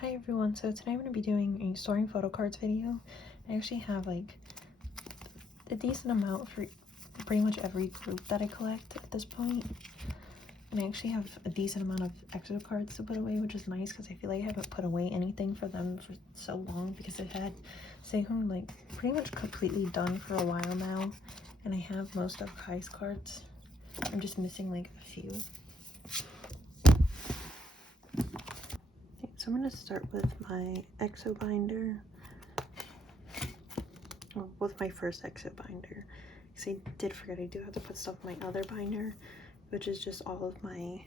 Hi everyone, so today I'm going to be doing a storing photo cards video. I actually have like a decent amount for pretty much every group that I collect at this point. And I actually have a decent amount of extra cards to put away, which is nice because I feel like I haven't put away anything for them for so long because I've had Sehun like pretty much completely done for a while now. And I have most of Kai's cards. I'm just missing like a few. So I'm going to start with my EXO binder, well, with my first EXO binder, because I did forget I do have to put stuff in my other binder, which is just all of my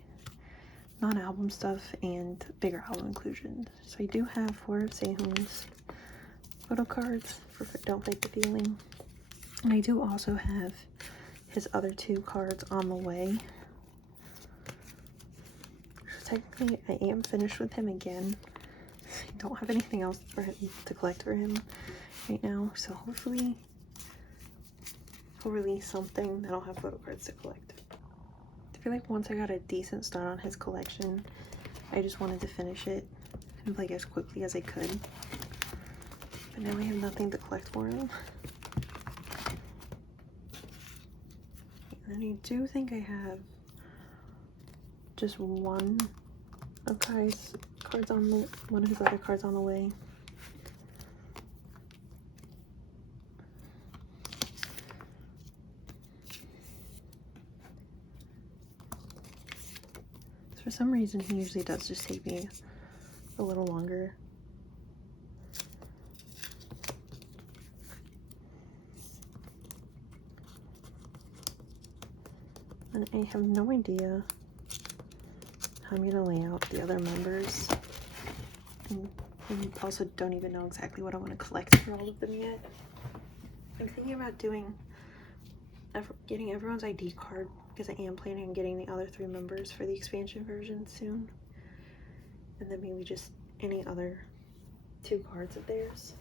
non-album stuff and bigger album inclusions. So I do have 4 of Sehun's photo cards for Don't Fight the Feeling, and I do also have his other 2 cards on the way. Technically, I am finished with him again. I don't have anything else for him to collect for him right now, so hopefully he'll release something that'll have photo cards to collect. I feel like once I got a decent start on his collection, I just wanted to finish it like as quickly as I could. But now I have nothing to collect for him. And I do think I have just one of Kai's cards on the one of his other cards on the way. For some reason he usually does just take me a little longer. And I have no idea how I'm gonna lay out the other members, and also don't even know exactly what I want to collect for all of them yet. I'm thinking about getting everyone's ID card because I am planning on getting the other 3 members for the expansion version soon, and then maybe just any other 2 cards of theirs.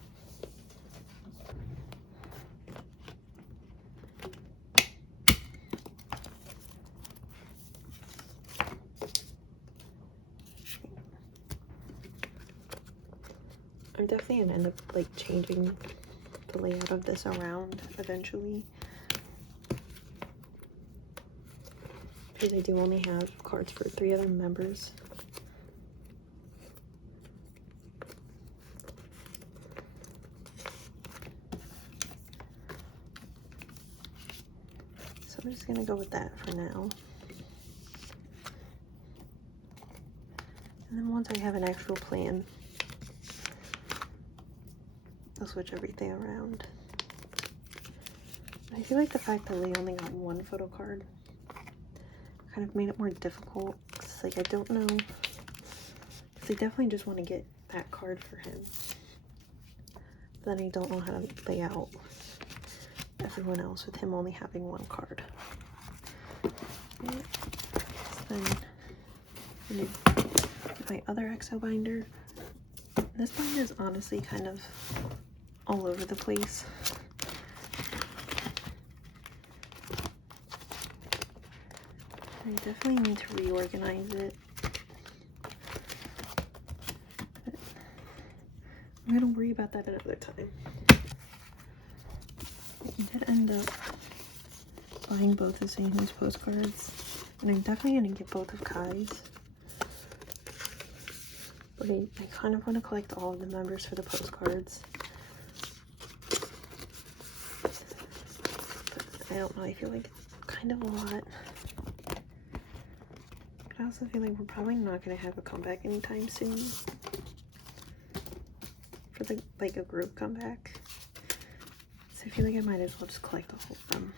I'm definitely gonna end up like changing the layout of this around eventually, because I do only have cards for 3 other members. So I'm just gonna go with that for now. And then once I have an actual plan, I'll switch everything around. I feel like the fact that we only got 1 photo card kind of made it more difficult. It's like I don't know, because I definitely just want to get that card for him, but then I don't know how to lay out everyone else with him only having 1 card. And then my other EXO binder. This binder is honestly kind of all over the place. I definitely need to reorganize it. But I'm gonna worry about that another time. I did end up buying both of Sehun's postcards, and I'm definitely gonna get both of Kai's. But I kind of want to collect all of the members for the postcards. But I don't know, I feel like it's kind of a lot. I also feel like we're probably not going to have a comeback anytime soon. For the, like, a group comeback. So I feel like I might as well just collect all of them.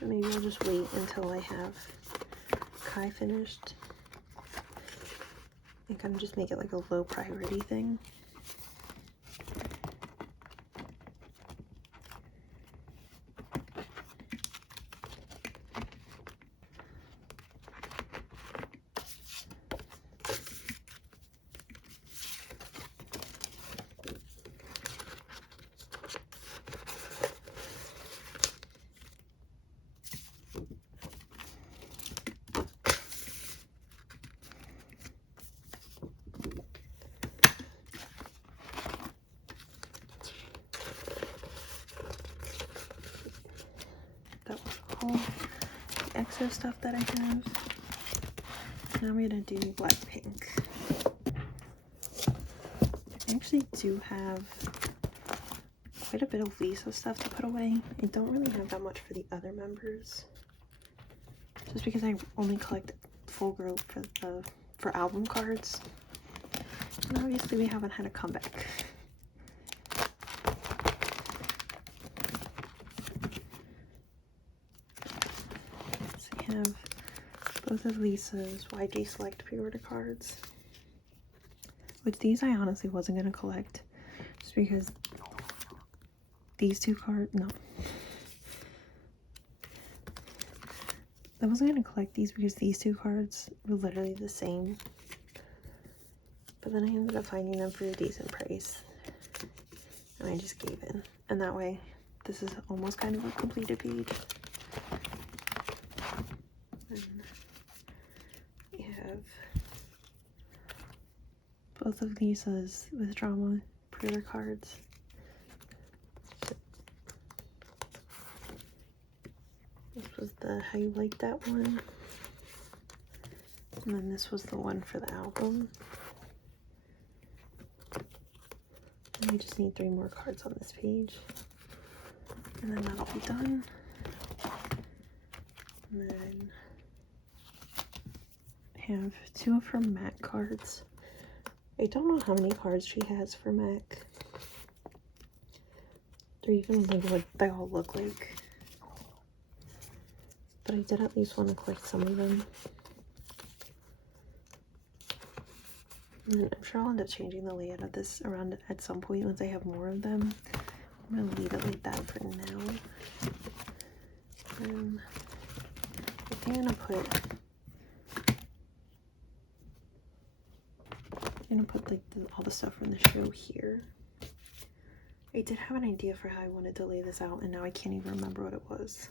And maybe I'll just wait until I have Kai finished and kind of just make it like a low priority thing. all the extra stuff that I have. Now I'm gonna do Blackpink. I actually do have quite a bit of Lisa stuff to put away. I don't really have that much for the other members, just because I only collect full group for album cards. And obviously we haven't had a comeback. So we have both of Lisa's YG Select pre-order cards, which these I honestly wasn't going to collect, just because these two cards, no. I wasn't going to collect these because these two cards were literally the same. But then I ended up finding them for a decent price. And I just gave in. And that way, this is almost kind of a completed page. And we have both of Lisa's with drama pre-order cards. This was the How You Like That one. And then this was the one for the album. And we just need 3 more cards on this page. And then that'll be done. And then I have 2 of her MAC cards. I don't know how many cards she has for MAC, or even like what they all look like. But I did at least want to collect some of them. And I'm sure I'll end up changing the layout of this around at some point once I have more of them. I'm going to leave it like that for now. I think I'm going to put like all the stuff from the show here. I did have an idea for how I wanted to lay this out, and now I can't even remember what it was.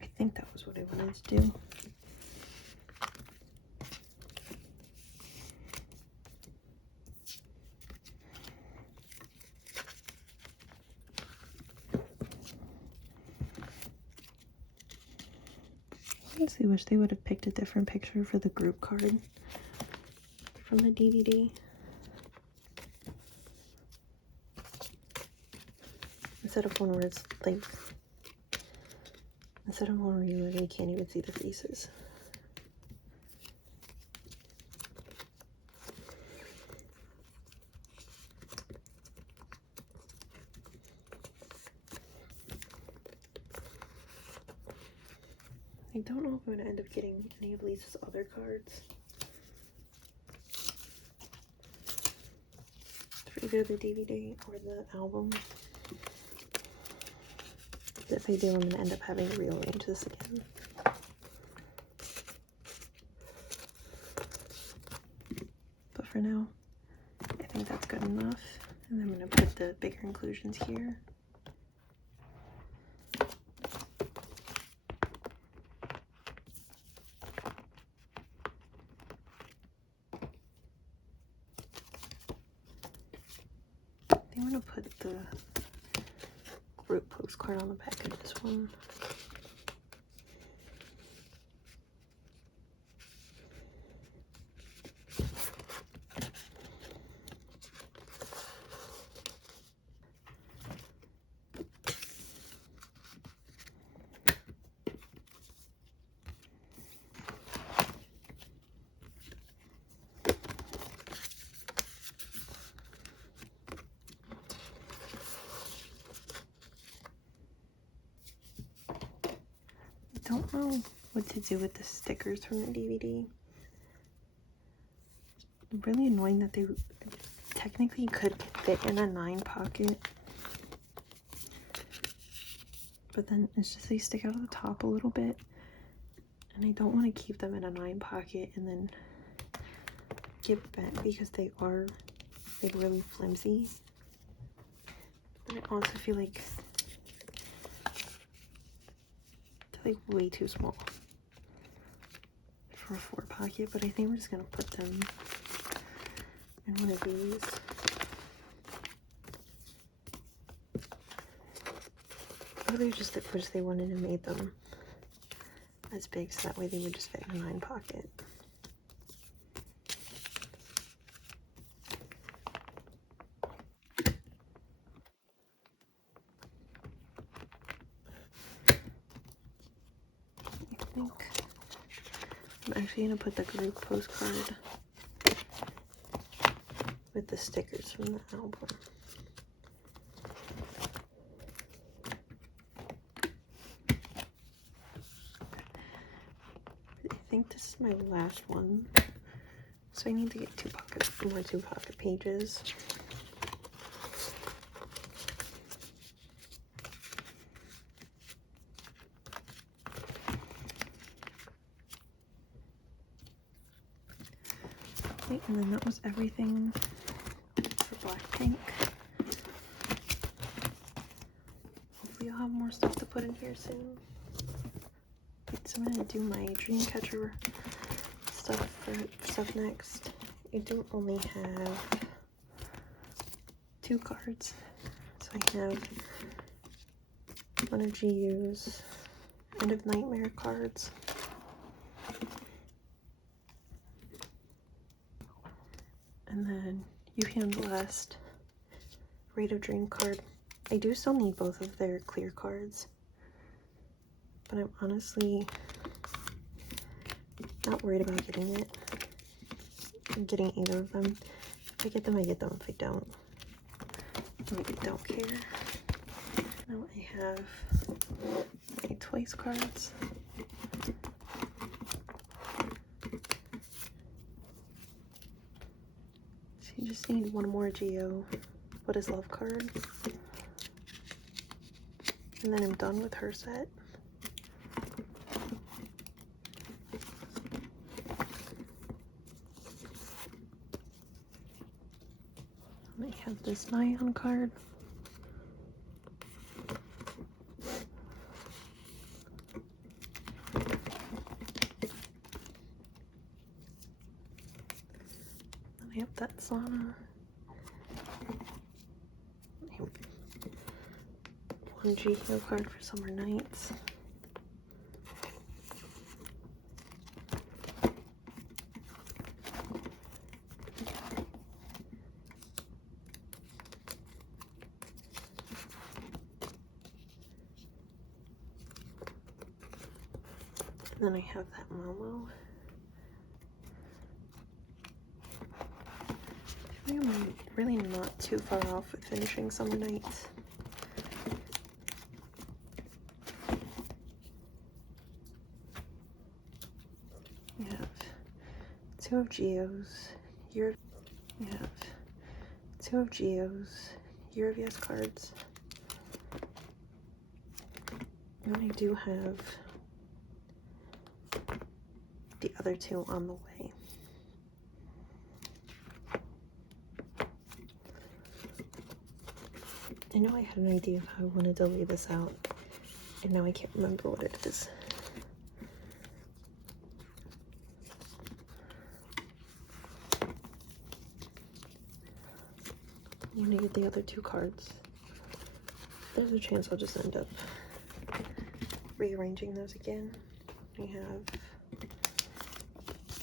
I think that was what I wanted to do. I honestly wish they would have picked a different picture for the group card from the DVD. Instead of one where it's like, instead of one where you literally can't even see the faces. I don't know if I'm going to end up getting any of Lisa's other cards for either the DVD or the album. If I do, I'm going to end up having to rearrange this again. But for now, I think that's good enough. And then I'm going to put the bigger inclusions here. I'm going to put the group postcard on the back of this one. I don't know what to do with the stickers from the DVD. Really annoying that they technically could fit in a 9 pocket, but then it's just they stick out of the top a little bit, and I don't want to keep them in a 9 pocket and then get bent because they are like really flimsy. And I also feel like they're like way too small for a 4 pocket, but I think we're just gonna put them in one of these. Or they just wish they wanted to make them as big so that way they would just fit in a 9 pocket. I think I'm actually gonna put the group postcard with the stickers from the album. I think this is my last one, so I need to get more two pocket pages. Okay, and then that was everything for blackpink. Hopefully I'll have more stuff to put in here soon. So I'm gonna do my dreamcatcher stuff next. I do only have 2 cards. So I have one of GU's End of Nightmare cards. And then Yuhyun's last Rate of Dream card. I do still need both of their clear cards, but I'm honestly not worried about getting it. I'm getting either of them. If I get them, I get them. If I don't, I don't care. Now I have my Twice cards. So you just need one more GO What Is Love card. And then I'm done with her set. I have this Nyan card. I have that Sana. One GO card for Summer Nights. And then I have that Momo. I think I'm really not too far off with finishing Summer Nights. We have 2 of GO's Year of Yes cards. And I do have the other 2 on the way. I know I had an idea of how I wanted to lay this out, and now I can't remember what it is. I'm gonna get the other 2 cards. There's a chance I'll just end up rearranging those again. I have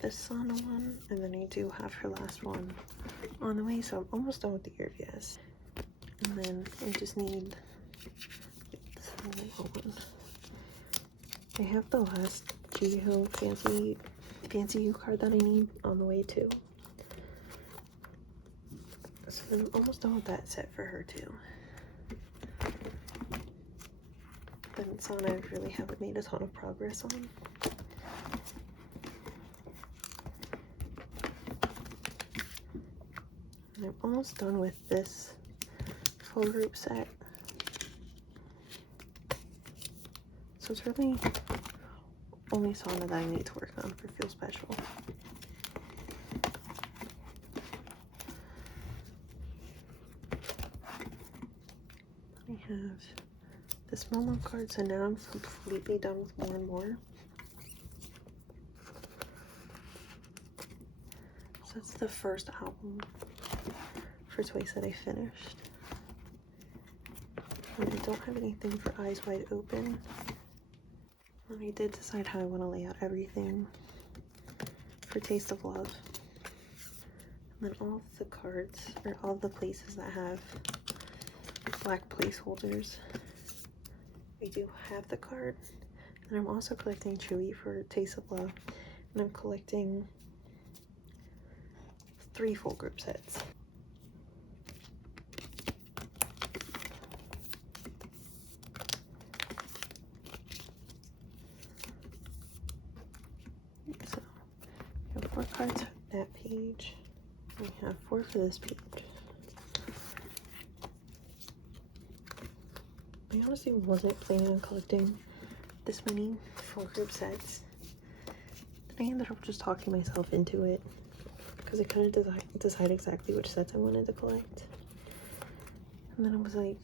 this Sana one, and then I do have her last one on the way, so I'm almost done with the Year of Yes. And then I just need this one. I have the last GO Fancy You card that I need on the way too. So I'm almost done with that set for her too. Then Sana I really haven't made a ton of progress on. And I'm almost done with this full group set. So it's really only Sana that I need to work on for Feel Special. this Momo card, so now I'm completely done with more and more. So that's the first album for Twice that I finished. And I don't have anything for Eyes Wide Open. And I did decide how I want to lay out everything for Taste of Love. And then all of the cards, or all of the places that have black placeholders, I do have the card. And I'm also collecting Chewy for Taste of Love. And I'm collecting 3 full group sets. So we have 4 cards for that page. We have 4 for this page. I honestly wasn't planning on collecting this many full group sets. I ended up just talking myself into it because I couldn't decide exactly which sets I wanted to collect. And then I was like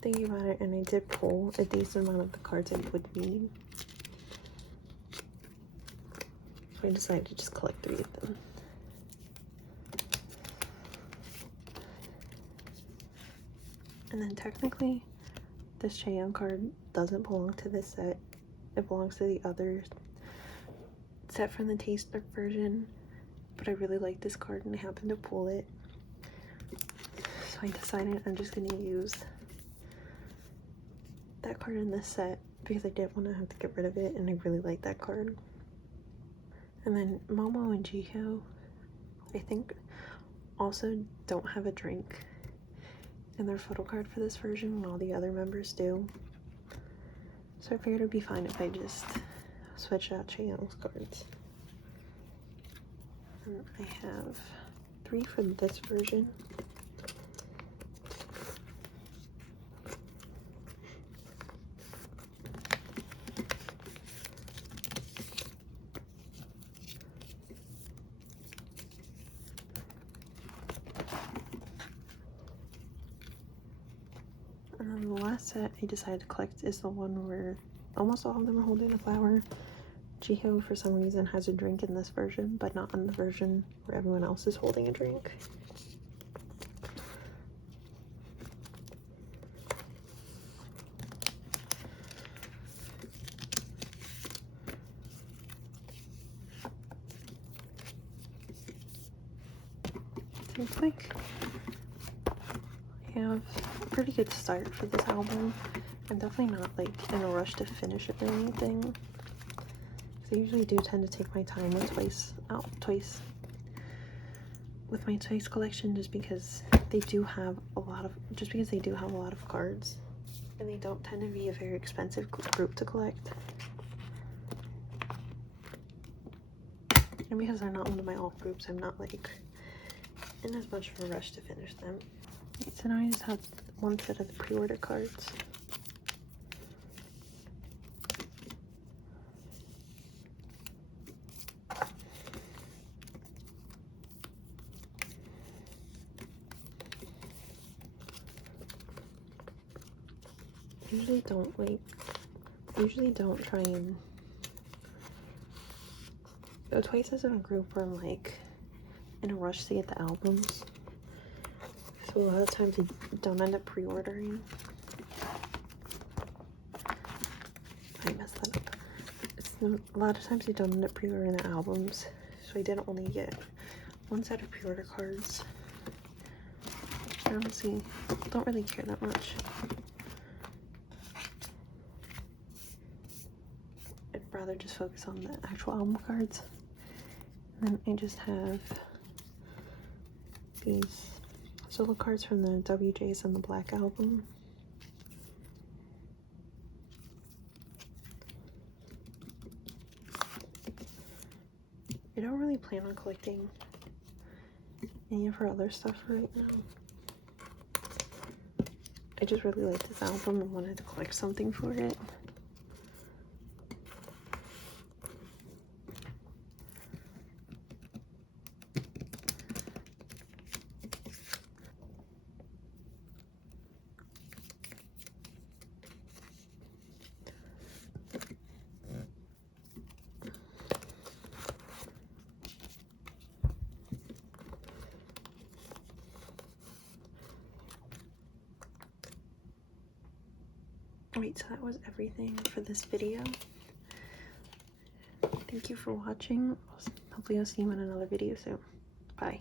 thinking about it, and I did pull a decent amount of the cards I would need. So I decided to just collect 3 of them. And then technically, this Cheyenne card doesn't belong to this set. It belongs to the other set from the Taste Dark version. But I really like this card and I happened to pull it. So I decided I'm just going to use that card in this set because I didn't want to have to get rid of it, and I really like that card. And then Momo and Jiho, I think, also don't have a drink in their photo card for this version when all the other members do. So I figured it would be fine if I just switched out Cheyenne's cards. And I have 3 for this version. And then the last set I decided to collect is the one where almost all of them are holding a flower. Jiho, for some reason, has a drink in this version, but not in the version where everyone else is holding a drink. Seems like I have a pretty good start for this album. I'm definitely not like in a rush to finish it or anything. I usually do tend to take my time with my Twice collection, just because they do have a lot of cards, and they don't tend to be a very expensive group to collect, and because they're not one of my alt groups, I'm not like in as much of a rush to finish them. So now I just have 1 set of the pre-order cards. Usually don't try and go Twice as in a group where I'm like in a rush to get the albums. So a lot of times I don't end up pre-ordering. I messed that up. A lot of times I don't end up pre-ordering the albums. So I did only get 1 set of pre-order cards. I honestly don't really care that much. I'd rather just focus on the actual album cards. And then I just have these solo cards from the wjsn the Black album. I don't really plan on collecting any of her other stuff right now. I just really like this album and wanted to collect something for it. Alright, so that was everything for this video. Thank you for watching. Hopefully I'll see you in another video soon. Bye.